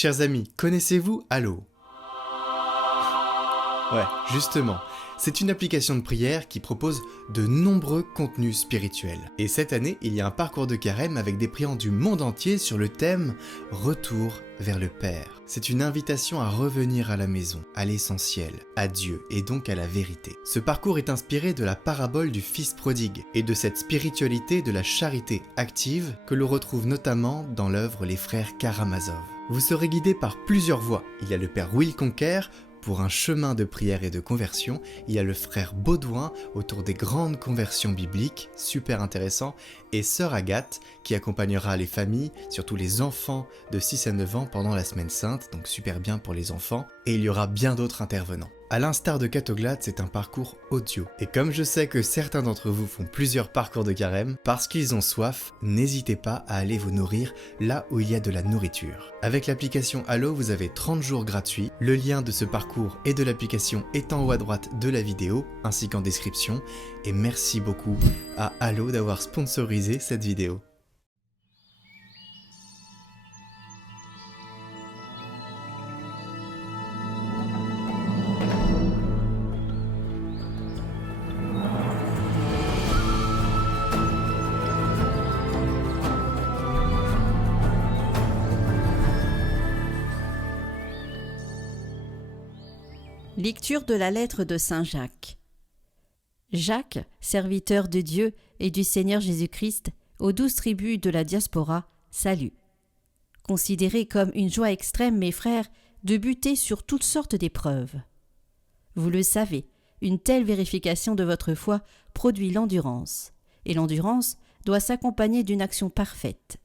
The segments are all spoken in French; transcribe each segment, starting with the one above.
Chers amis, connaissez-vous Allo ? Ouais, justement, c'est une application de prière qui propose de nombreux contenus spirituels. Et cette année, il y a un parcours de carême avec des priants du monde entier sur le thème « Retour vers le Père ». C'est une invitation à revenir à la maison, à l'essentiel, à Dieu et donc à la vérité. Ce parcours est inspiré de la parabole du Fils prodigue et de cette spiritualité de la charité active que l'on retrouve notamment dans l'œuvre Les Frères Karamazov. Vous serez guidé par plusieurs voies. Il y a le Père Will Conquer pour un chemin de prière et de conversion. Il y a le frère Baudouin autour des grandes conversions bibliques, super intéressant, et sœur Agathe qui accompagnera les familles, surtout les enfants de 6 à 9 ans pendant la semaine sainte, donc super bien pour les enfants, et il y aura bien d'autres intervenants. À l'instar de Catoglade, c'est un parcours audio. Et comme je sais que certains d'entre vous font plusieurs parcours de carême, parce qu'ils ont soif, n'hésitez pas à aller vous nourrir là où il y a de la nourriture. Avec l'application Allo, vous avez 30 jours gratuits. Le lien de ce parcours et de l'application est en haut à droite de la vidéo, ainsi qu'en description. Et merci beaucoup à Allo d'avoir sponsorisé cette vidéo. Lecture de la lettre de Saint Jacques. Jacques, serviteur de Dieu et du Seigneur Jésus-Christ, aux 12 tribus de la diaspora, salut. Considérez comme une joie extrême, mes frères, de buter sur toutes sortes d'épreuves. Vous le savez, une telle vérification de votre foi produit l'endurance, et l'endurance doit s'accompagner d'une action parfaite,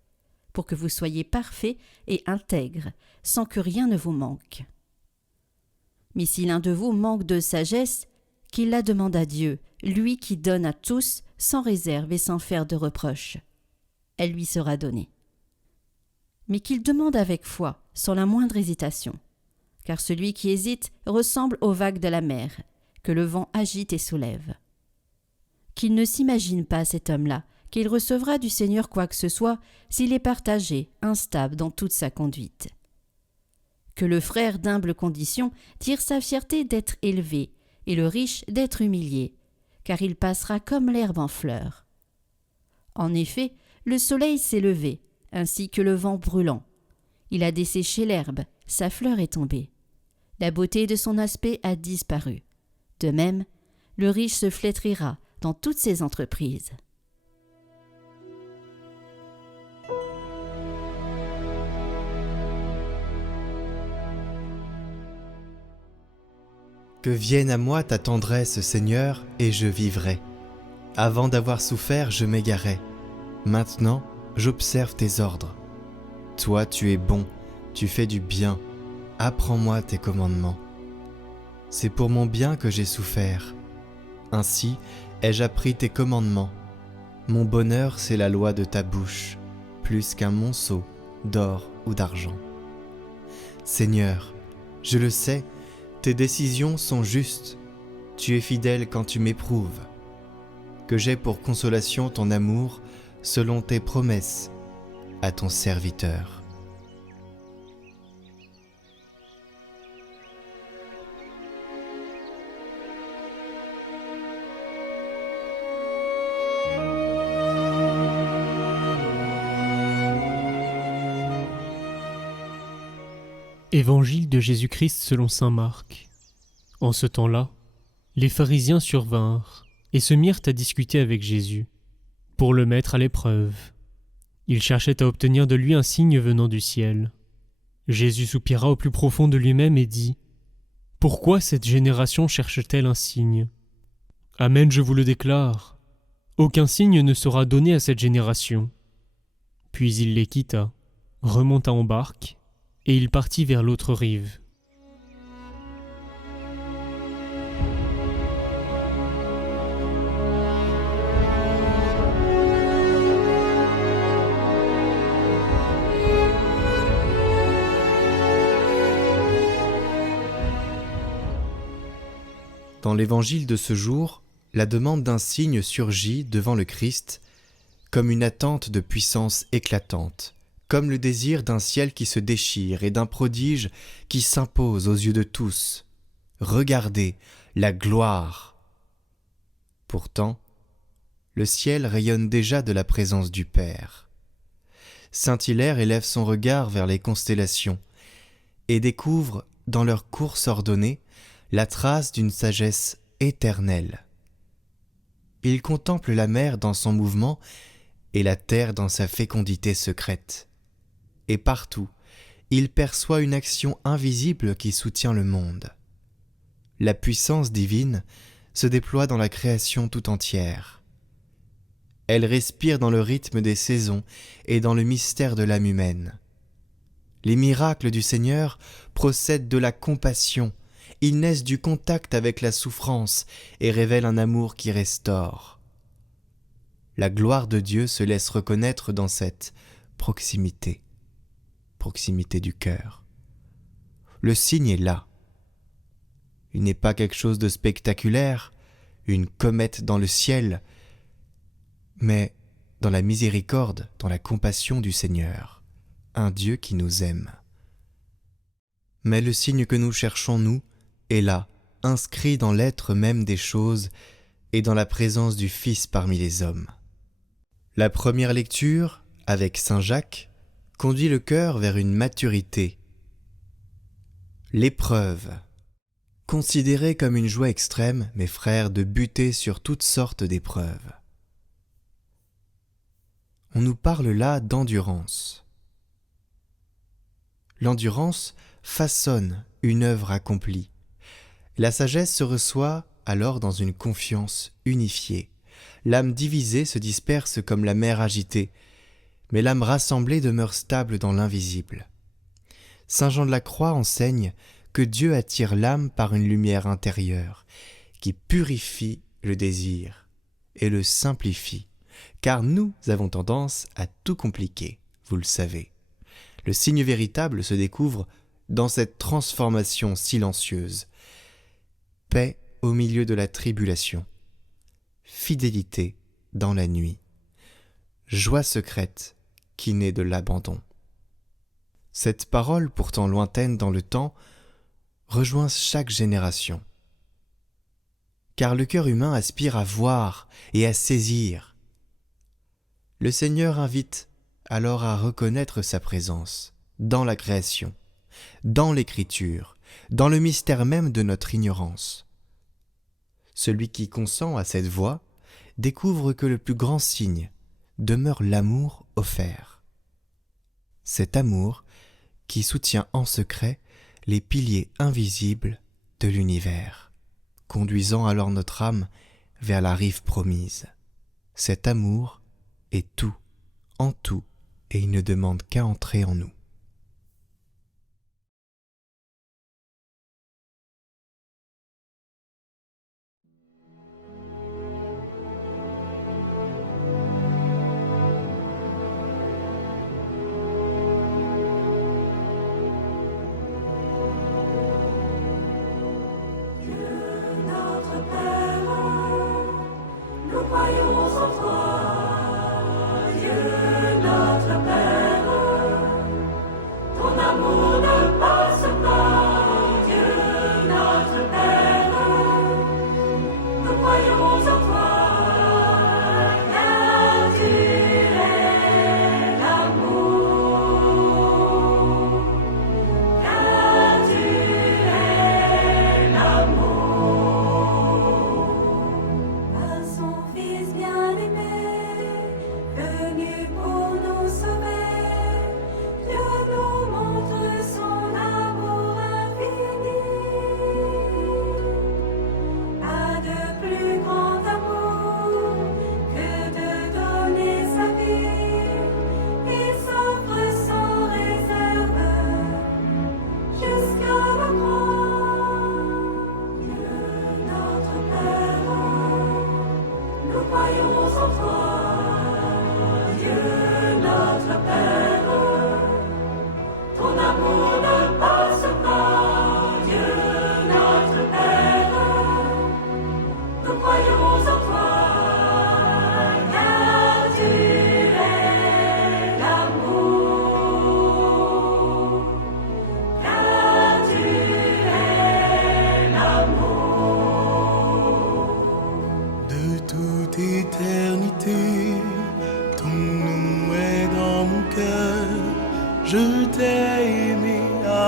pour que vous soyez parfaits et intègres, sans que rien ne vous manque. Mais si l'un de vous manque de sagesse, qu'il la demande à Dieu, lui qui donne à tous, sans réserve et sans faire de reproche. Elle lui sera donnée. Mais qu'il demande avec foi, sans la moindre hésitation, car celui qui hésite ressemble aux vagues de la mer, que le vent agite et soulève. Qu'il ne s'imagine pas, cet homme-là, qu'il recevra du Seigneur quoi que ce soit s'il est partagé, instable dans toute sa conduite. Que le frère d'humble condition tire sa fierté d'être élevé et le riche d'être humilié, car il passera comme l'herbe en fleur. En effet, le soleil s'est levé, ainsi que le vent brûlant. Il a desséché l'herbe, sa fleur est tombée. La beauté de son aspect a disparu. De même, le riche se flétrira dans toutes ses entreprises. Que vienne à moi ta tendresse, Seigneur, et je vivrai. Avant d'avoir souffert, je m'égarais. Maintenant, j'observe tes ordres. Toi, tu es bon, tu fais du bien. Apprends-moi tes commandements. C'est pour mon bien que j'ai souffert. Ainsi ai-je appris tes commandements. Mon bonheur, c'est la loi de ta bouche, plus qu'un monceau d'or ou d'argent. Seigneur, je le sais, tes décisions sont justes, tu es fidèle quand tu m'éprouves. Que j'ai pour consolation ton amour selon tes promesses à ton serviteur. Évangile de Jésus-Christ selon saint Marc. En ce temps-là, les pharisiens survinrent et se mirent à discuter avec Jésus, pour le mettre à l'épreuve. Ils cherchaient à obtenir de lui un signe venant du ciel. Jésus soupira au plus profond de lui-même et dit : « Pourquoi cette génération cherche-t-elle un signe ? Amen, je vous le déclare, aucun signe ne sera donné à cette génération. » Puis il les quitta, remonta en barque, et il partit vers l'autre rive. Dans l'évangile de ce jour, la demande d'un signe surgit devant le Christ comme une attente de puissance éclatante, comme le désir d'un ciel qui se déchire et d'un prodige qui s'impose aux yeux de tous. Regardez la gloire. Pourtant, le ciel rayonne déjà de la présence du Père. Saint-Hilaire élève son regard vers les constellations et découvre, dans leur course ordonnée, la trace d'une sagesse éternelle. Il contemple la mer dans son mouvement et la terre dans sa fécondité secrète. Et partout, il perçoit une action invisible qui soutient le monde. La puissance divine se déploie dans la création tout entière. Elle respire dans le rythme des saisons et dans le mystère de l'âme humaine. Les miracles du Seigneur procèdent de la compassion. Ils naissent du contact avec la souffrance et révèlent un amour qui restaure. La gloire de Dieu se laisse reconnaître dans cette proximité du cœur. Le signe est là. Il n'est pas quelque chose de spectaculaire, une comète dans le ciel, mais dans la miséricorde, dans la compassion du Seigneur, un Dieu qui nous aime. Mais le signe que nous cherchons, nous, est là, inscrit dans l'être même des choses et dans la présence du Fils parmi les hommes. La première lecture, avec Saint Jacques, conduit le cœur vers une maturité. L'épreuve. Considérez comme une joie extrême, mes frères, de buter sur toutes sortes d'épreuves. On nous parle là d'endurance. L'endurance façonne une œuvre accomplie. La sagesse se reçoit alors dans une confiance unifiée. L'âme divisée se disperse comme la mer agitée, mais l'âme rassemblée demeure stable dans l'invisible. Saint Jean de la Croix enseigne que Dieu attire l'âme par une lumière intérieure qui purifie le désir et le simplifie, car nous avons tendance à tout compliquer, vous le savez. Le signe véritable se découvre dans cette transformation silencieuse. Paix au milieu de la tribulation, fidélité dans la nuit, joie secrète qui naît de l'abandon. Cette parole, pourtant lointaine dans le temps, rejoint chaque génération. Car le cœur humain aspire à voir et à saisir. Le Seigneur invite alors à reconnaître sa présence dans la création, dans l'écriture, dans le mystère même de notre ignorance. Celui qui consent à cette voie découvre que le plus grand signe demeure l'amour offert. Cet amour qui soutient en secret les piliers invisibles de l'univers, conduisant alors notre âme vers la rive promise. Cet amour est tout, en tout, et il ne demande qu'à entrer en nous. Croyons en toi, Dieu notre Père,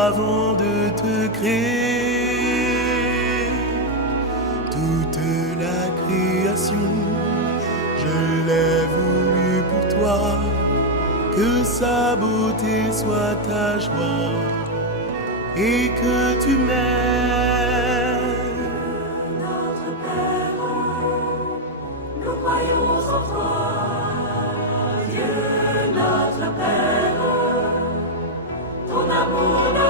avant de te créer. Toute la création, je l'ai voulu pour toi, que sa beauté soit ta joie et que tu m'aimes. Notre Père, nous croyons en toi. Dieu notre Père, ton amour